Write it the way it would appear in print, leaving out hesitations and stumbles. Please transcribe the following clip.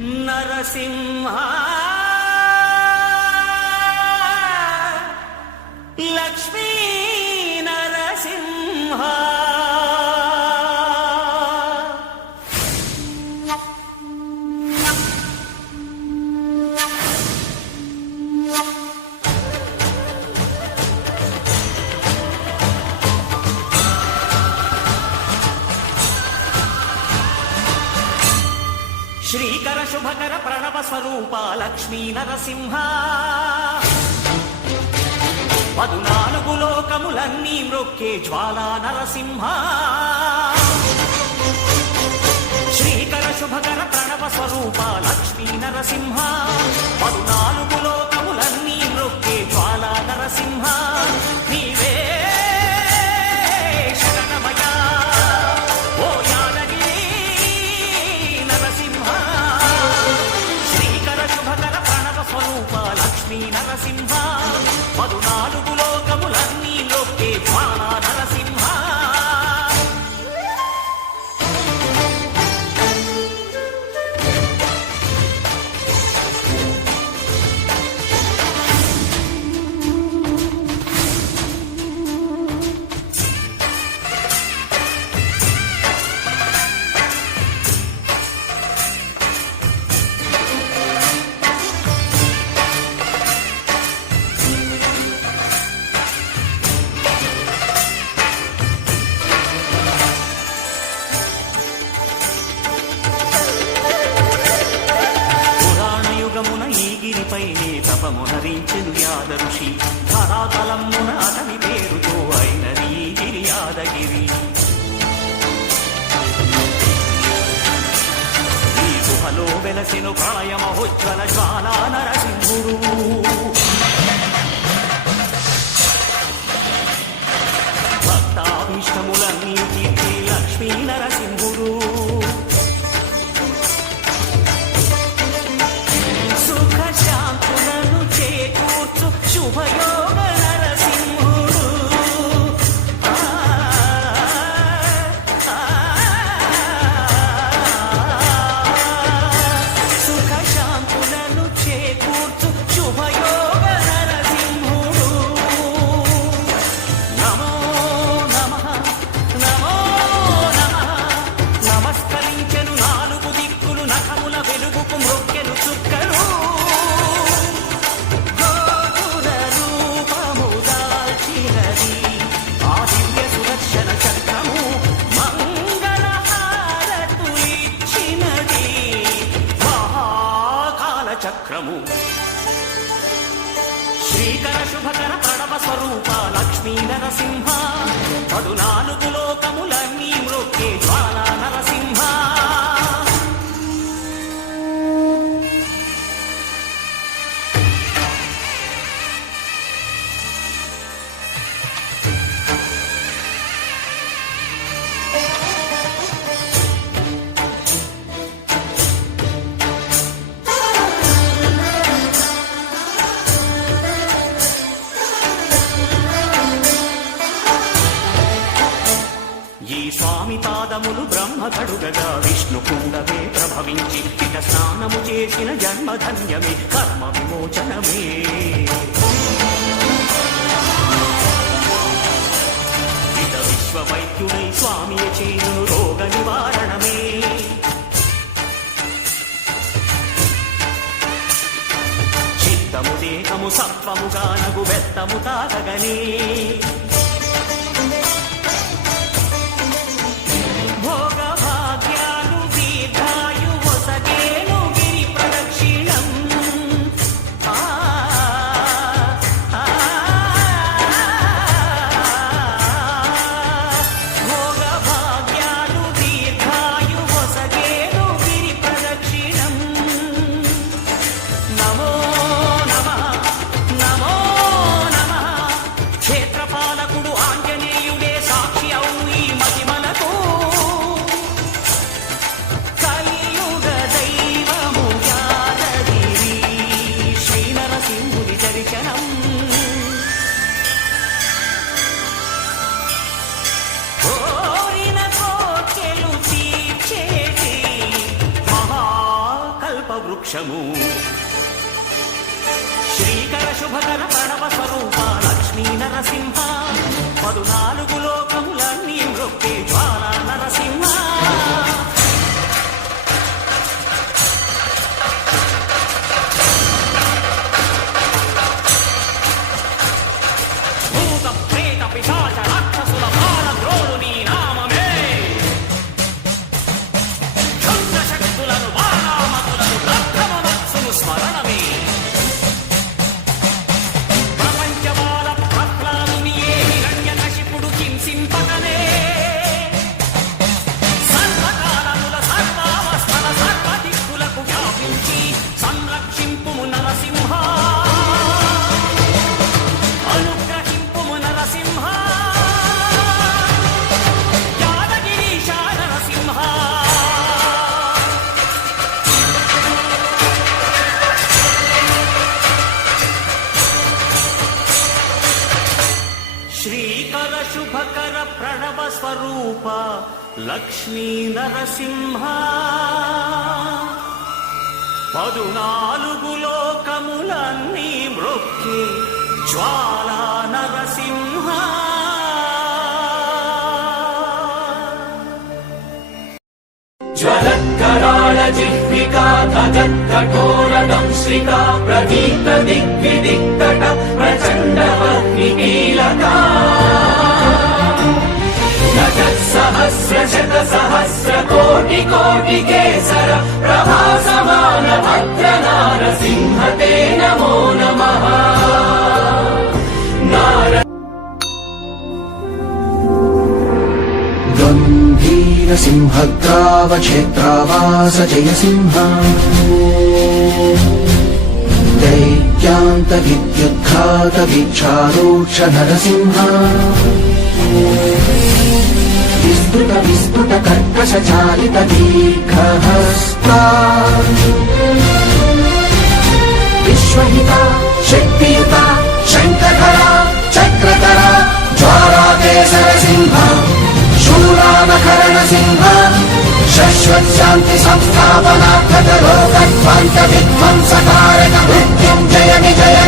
నరసింహ లక్ష్మీ నరసింహ శ్రీకర శుభకర ప్రణవ స్వరూప లక్ష్మీ నరసింహ 14 లోకములన్నీ మ్రొక్కే జ్వాలా నరసింహ శ్రీకర శుభకర ప్రణవ స్వరూప లక్ష్మీ నరసింహ 14 లోకములన్నీ మ్రొక్కే జ్వాలా నరసింహ నీవే శరణమయ్యా ఓ యాదగిరి నరసింహ శ్రీకర శుభకర ప్రణవ స్వరూప లక్ష్మీ నరసింహ 14 లోకములన్నీ మ్రొక్కే జ్వాలా నరసింహ తపమునరించెను యాద ఋషి ధరాతలమున అతని పేరుతో అయినది గిరి యాదగిరి ఈ గుహలో వెలసెను ప్రళయమహోజ్వల జ్వాలా నరసింహుడు భక్తాభీష్టములన్నీ తీర్చే లక్ష్మీ నరసింహుడు శాంతులను చేకూర్చు శుభయోగ నరసింహుడు సుఖ శాంతులను చేకూర్చు శుభయోగ నరసింహుడు నమో నమః నమో నమః నమస్కరించెను 4 దిక్కులు నఖముల వెలుగుకు మ్రొక్కెను చుక్కలు చక్రము శ్రీకర శుభకర ప్రణవ స్వరూప లక్ష్మీ నరసింహ 14 లోకములన్నీ మ్రొక్కే జ్వాలా నరసింహ స్వామి పాదములు బ్రహ్మ కడుగగా విష్ణు కుండవే ప్రభవించి ఇట స్నానము చేసిన జన్మధన్యమే కర్మ విమోచనమే ఇట విశ్వవైద్యుడై స్వామి చేయును రోగ నివారణమే చిత్తము దేహము సత్వముగా నగు బెత్తము తాగగనే క్షేత్రపాల మోక్షము శ్రీకర శుభకర ప్రణవ స్వరూప లక్ష్మీ నరసింహ 14 లోకములన్నీ మృక్కే జ్వాల నరసింహ భూత ప్రేత పిశాచ రాక్షసుల బాల ద్రోణు నీ నామమే శక్తులను బాణామతులను దగ్ధమ వత్సును స్మరణమే ప్రపంచబాల ప్రహ్లాదుని ఏ హిరణ్యకశిపుడు హింసింపకనే సర్వకాలముల సర్వావస్థల సర్వదిక్కులకు వ్యాపించి సంరక్షింపుము నరసింహ అనుగ్రహింపుము నరసింహ యాదగిరీశ నరసింహ శ్రీకర శుభకర ప్రణవ స్వరూప లక్ష్మీ నరసింహ 14 లోకములన్నీ మృక్కే జ్వాల నరసింహ ज्वलत्कराळ जिह्विका धगत्कठोरदंश्रिका प्रदीप्त दिग्विदिक्तट प्रचण्डवह्निकीलका नटत्सहस्रशतसहस्रकोटिकोटिकेसर प्रभासमान भद्रनारसिंह ते नमो नमः गम्भीरसिंहग्रावक्षेत्रावास जयसिंह दैत्यान्तविद्युद्घातवीक्षारोक्ष नरसिंह विस्तृत कर्कशचालित दीर्घहस्ता विश्वहिता शक्तियुता शङ्खधरा चक्रधरा ज्वालाकेसरसिंह शूरानकरण सिंह शश्वत शांति संस्थापनार्थक लोकध्वंस विध्वंसकारक मृत्युंजय विजय